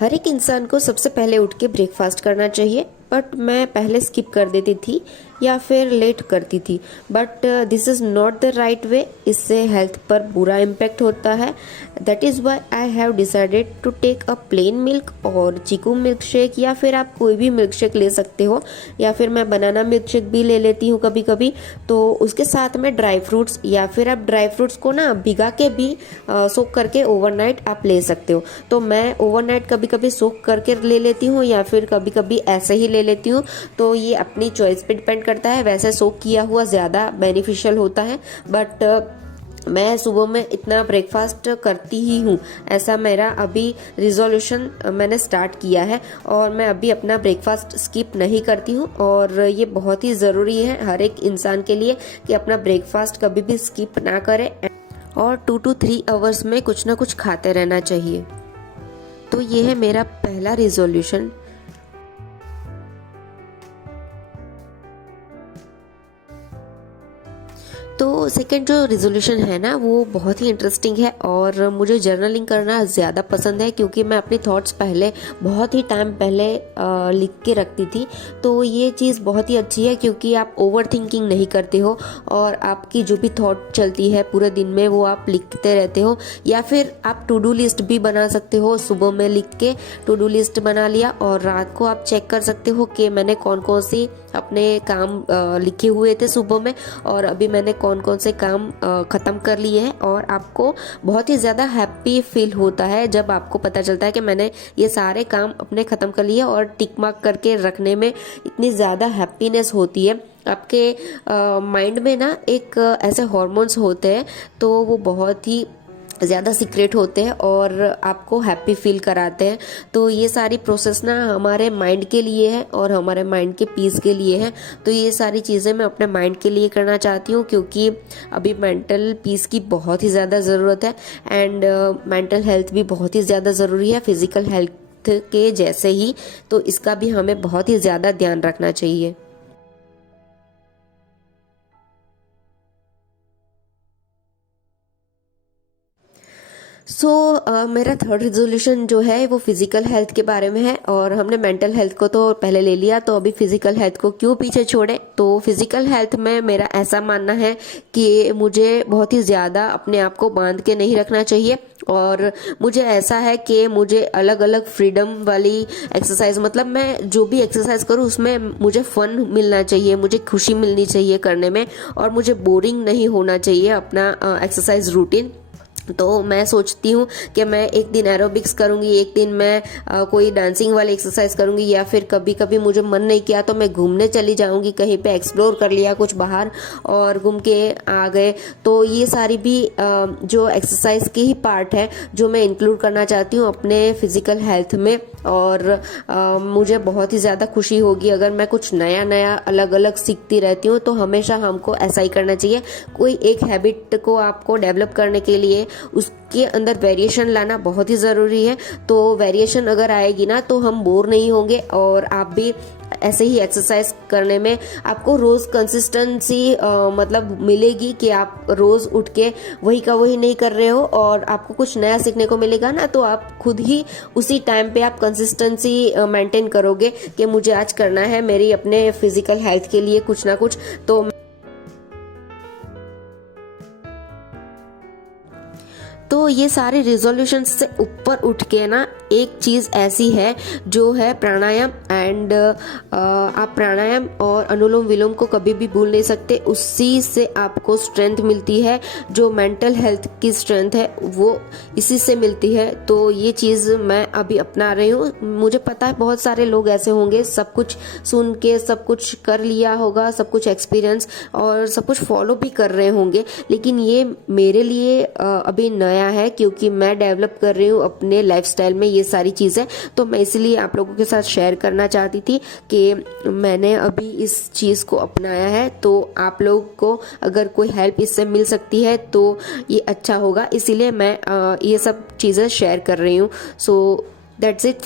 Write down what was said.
हर एक इंसान को सबसे पहले उठ के ब्रेकफास्ट करना चाहिए, बट मैं पहले स्किप कर देती थी या फिर लेट करती थी। But this is not the right way. इससे हेल्थ पर बुरा इम्पैक्ट होता है। That is why I have decided to take a plain milk और चीकू मिल्क शेक, या फिर आप कोई भी मिल्क शेक ले सकते हो, या फिर मैं बनाना मिल्क शेक भी ले लेती हूँ कभी कभी। तो उसके साथ में ड्राई फ्रूट्स, या फिर आप ड्राई फ्रूट्स को ना भिगा के भी सोक करके ओवरनाइट आप ले सकते हो। तो मैं ओवरनाइट कभी कभी सोक करके ले लेती हूँ, या फिर कभी कभी ऐसे ही ले लेती हूँ। तो ये अपनी चॉइस पे डिपेंड करता है। वैसे सोक किया हुआ ज़्यादा बेनिफिशियल होता है, बट मैं सुबह में इतना ब्रेकफास्ट करती ही हूँ। ऐसा मेरा अभी रिजोल्यूशन मैंने स्टार्ट किया है, और मैं अभी अपना ब्रेकफास्ट स्किप नहीं करती हूँ। और ये बहुत ही ज़रूरी है हर एक इंसान के लिए कि अपना ब्रेकफास्ट कभी भी स्किप ना करे, और 2 to 3 आवर्स में कुछ ना कुछ खाते रहना चाहिए। तो ये है मेरा पहला रिजोल्यूशन। तो सेकंड जो रिजोल्यूशन है ना, वो बहुत ही इंटरेस्टिंग है, और मुझे जर्नलिंग करना ज़्यादा पसंद है, क्योंकि मैं अपने थॉट्स पहले बहुत ही टाइम पहले लिख के रखती थी। तो ये चीज़ बहुत ही अच्छी है, क्योंकि आप ओवर थिंकिंग नहीं करते हो, और आपकी जो भी थॉट चलती है पूरे दिन में वो आप लिखते रहते हो। या फिर आप टू डू लिस्ट भी बना सकते हो। सुबह में लिख के टू डू लिस्ट बना लिया, और रात को आप चेक कर सकते हो कि मैंने कौन कौन सी अपने काम लिखे हुए थे सुबह में, और अभी मैंने कौन कौन से काम ख़त्म कर लिए हैं। और आपको बहुत ही ज़्यादा हैप्पी फील होता है जब आपको पता चलता है कि मैंने ये सारे काम अपने ख़त्म कर लिए, और टिक मार्क करके रखने में इतनी ज़्यादा हैप्पीनेस होती है। आपके माइंड में ना एक ऐसे हॉर्मोन्स होते हैं, तो वो बहुत ही ज़्यादा सीक्रेट होते हैं और आपको हैप्पी फील कराते हैं। तो ये सारी प्रोसेस ना हमारे माइंड के लिए है, और हमारे माइंड के पीस के लिए है। तो ये सारी चीज़ें मैं अपने माइंड के लिए करना चाहती हूँ, क्योंकि अभी मेंटल पीस की बहुत ही ज़्यादा ज़रूरत है, एंड मेंटल हेल्थ भी बहुत ही ज़्यादा ज़रूरी है फिज़िकल हेल्थ के जैसे ही। तो इसका भी हमें बहुत ही ज़्यादा ध्यान रखना चाहिए। मेरा थर्ड रिजोल्यूशन जो है वो फिजिकल हेल्थ के बारे में है, और हमने मेंटल हेल्थ को तो पहले ले लिया, तो अभी फिजिकल हेल्थ को क्यों पीछे छोड़े। तो फिजिकल हेल्थ में मेरा ऐसा मानना है कि मुझे बहुत ही ज़्यादा अपने आप को बांध के नहीं रखना चाहिए, और मुझे ऐसा है कि मुझे अलग अलग फ्रीडम वाली एक्सरसाइज, मतलब मैं जो भी एक्सरसाइज करूँ उसमें मुझे फन मिलना चाहिए, मुझे खुशी मिलनी चाहिए करने में, और मुझे बोरिंग नहीं होना चाहिए अपना एक्सरसाइज रूटीन। तो मैं सोचती हूँ कि मैं एक दिन एरोबिक्स करूँगी, एक दिन मैं कोई डांसिंग वाली एक्सरसाइज करूँगी, या फिर कभी कभी मुझे मन नहीं किया तो मैं घूमने चली जाऊँगी, कहीं पे एक्सप्लोर कर लिया कुछ बाहर और घूम के आ गए। तो ये सारी भी जो एक्सरसाइज के ही पार्ट है जो मैं इंक्लूड करना चाहती हूँ अपने फिजिकल हेल्थ में। और मुझे बहुत ही ज़्यादा खुशी होगी अगर मैं कुछ नया नया अलग अलग सीखती रहती हूँ। तो हमेशा हमको ऐसा ही करना चाहिए। कोई एक हैबिट को आपको डेवलप करने के लिए उसके अंदर वेरिएशन लाना बहुत ही ज़रूरी है। तो वेरिएशन अगर आएगी ना तो हम बोर नहीं होंगे, और आप भी ऐसे ही एक्सरसाइज करने में आपको रोज़ कंसिस्टेंसी मतलब मिलेगी कि आप रोज़ उठ के वही का वही नहीं कर रहे हो, और आपको कुछ नया सीखने को मिलेगा ना, तो आप खुद ही उसी टाइम पे आप कंसिस्टेंसी मेंटेन करोगे कि मुझे आज करना है मेरी अपने फिजिकल हेल्थ के लिए कुछ ना कुछ। तो ये सारे रिजोल्यूशन से ऊपर उठ के ना एक चीज़ ऐसी है जो है प्राणायाम। एंड आप प्राणायाम और अनुलोम विलोम को कभी भी भूल नहीं सकते। उसी से आपको स्ट्रेंथ मिलती है, जो मेंटल हेल्थ की स्ट्रेंथ है वो इसी से मिलती है। तो ये चीज़ मैं अभी अपना रही हूँ। मुझे पता है बहुत सारे लोग ऐसे होंगे, सब कुछ सुन के सब कुछ कर लिया होगा, सब कुछ एक्सपीरियंस और सब कुछ फॉलो भी कर रहे होंगे, लेकिन ये मेरे लिए अभी नया है, क्योंकि मैं डेवलप कर रही हूँ अपने लाइफस्टाइल में ये सारी चीज़ें। तो मैं इसलिए आप लोगों के साथ शेयर करना चाहती थी कि मैंने अभी इस चीज़ को अपनाया है। तो आप लोग को अगर कोई हेल्प इससे मिल सकती है तो ये अच्छा होगा, इसीलिए मैं ये सब चीज़ें शेयर कर रही हूँ। So that's it.